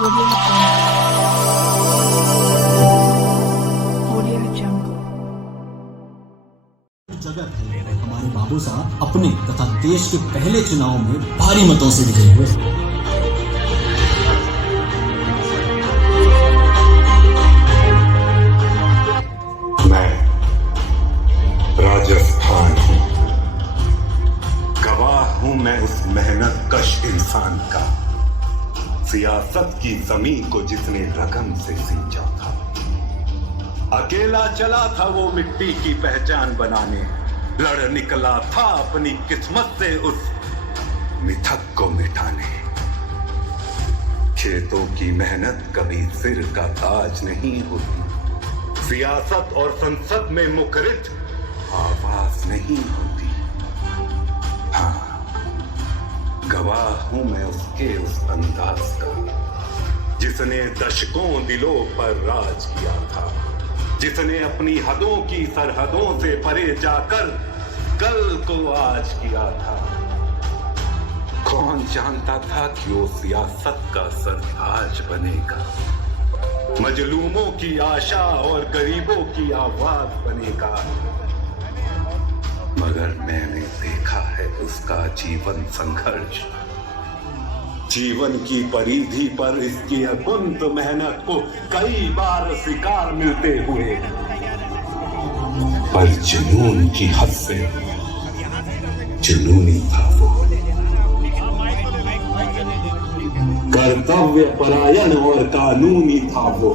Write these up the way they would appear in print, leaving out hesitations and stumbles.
Audio Jungle. जगत है हमारे बाबू साहब अपने तथा देश के पहले चुनाव में भारी मतों से विजयी हुए। मैं राजस्थान हूं, गवाह हूं मैं उस मेहनत कश इंसान का, सियासत की जमीन को जिसने रगन से सींचा था। अकेला चला था वो मिट्टी की पहचान बनाने, लड़ निकला था अपनी किस्मत से उस मिथक को मिटाने। खेतों की मेहनत कभी सिर का ताज नहीं होती, सियासत और संसद में मुखरित आवाज नहीं होती। हाँ, गवाह हूं मैं उस अंदाज का, जिसने दशकों दिलों पर राज किया था, जिसने अपनी हदों की सरहदों से परे जाकर कल को आज किया था। कौन जानता था कि वो सियासत का सरताज बनेगा, मजलूमों की आशा और गरीबों की आवाज बनेगा। मगर मैंने देखा है उसका जीवन संघर्ष, जीवन की परिधि पर इसकी अकुंठ मेहनत को कई बार शिकार मिलते हुए, पर जुनून की हद से जुनूनी था वो, कर्तव्य परायण और कानूनी था वो।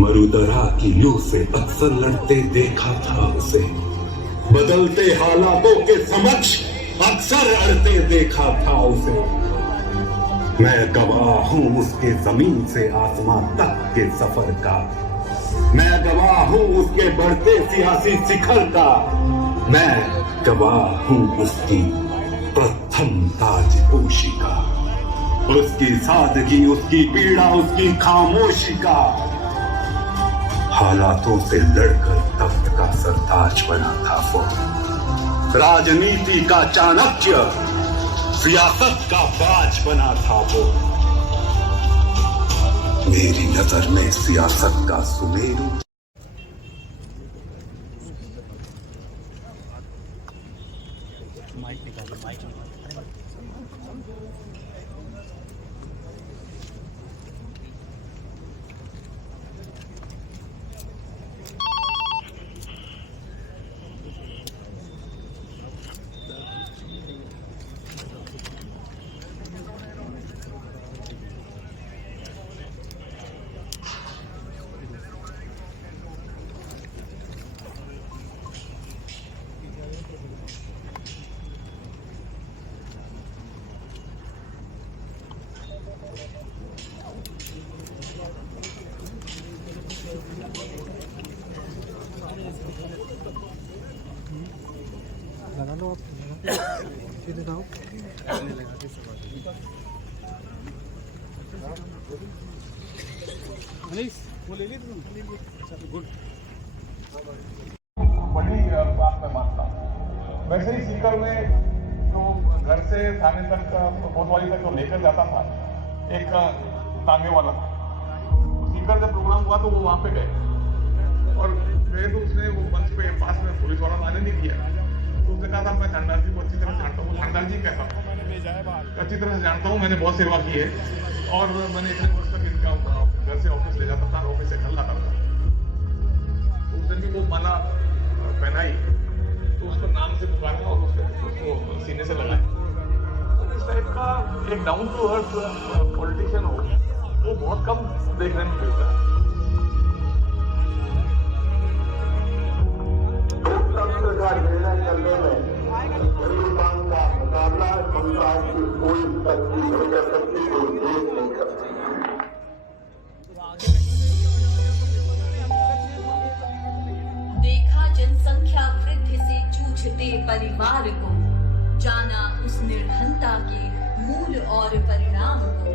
मरुदरा की लू से अक्सर लड़ते देखा था उसे, बदलते हालातों के समक्ष अक्सर अड़ते देखा था उसे। मैं गवाह हूं उसके जमीन से आसमां तक के सफर का, मैं गवाह हूं उसके बढ़ते सियासी शिखर का, मैं गवाह हूं उसकी प्रथम ताजपोशी का, उसकी सादगी, उसकी पीड़ा, उसकी खामोशी का। हालातों से लड़कर तख्त का सरताज बना था वो, राजनीति का चाणक्य, सियासत का बाज बना था वो। मेरी नजर में सियासत का सुमेरु लगा लो आप, सीधे जाओ। अनीस वो ले ली गुड। बड़ी बात मैं मानता हूँ। वैसे ही सीकर में जो घर से थाने तक कोतवाली तक जो लेकर जाता था एक तांगे वाला, सीकर जब प्रोग्राम हुआ तो वो वहाँ पे गए और गए तो उसने वो मंच पे पास में पुलिस वाला आने नहीं दिया। तो उसने कहा था मैं थानेदार जी को अच्छी तरह जानता हूँ, थानेदार जी कहता हूँ अच्छी तरह से जानता हूँ, मैंने बहुत सेवा की है और मैंने इतने वर्ष तक इनका घर से ऑफिस ले जाता था, ऑफिस से घर लाता था। तो उस दिन भी वो माला पहनाई तो उसको नाम से पुकारा और उसको सीने से लगाया। तो इस टाइप का एक डाउन टू अर्थ पॉलिटिशियन हो वो बहुत कम देखने में मिलता है। लोकतंत्र का निर्णय करने में हिंदुस्तान का मुकाबला संसार की कोई तकलीफ हो सकती, कोई देश नहीं कर सकती। देखा जनसंख्या वृद्धि से जूझते परिवार को, जाना उस निर्धनता के मूल और परिणाम को।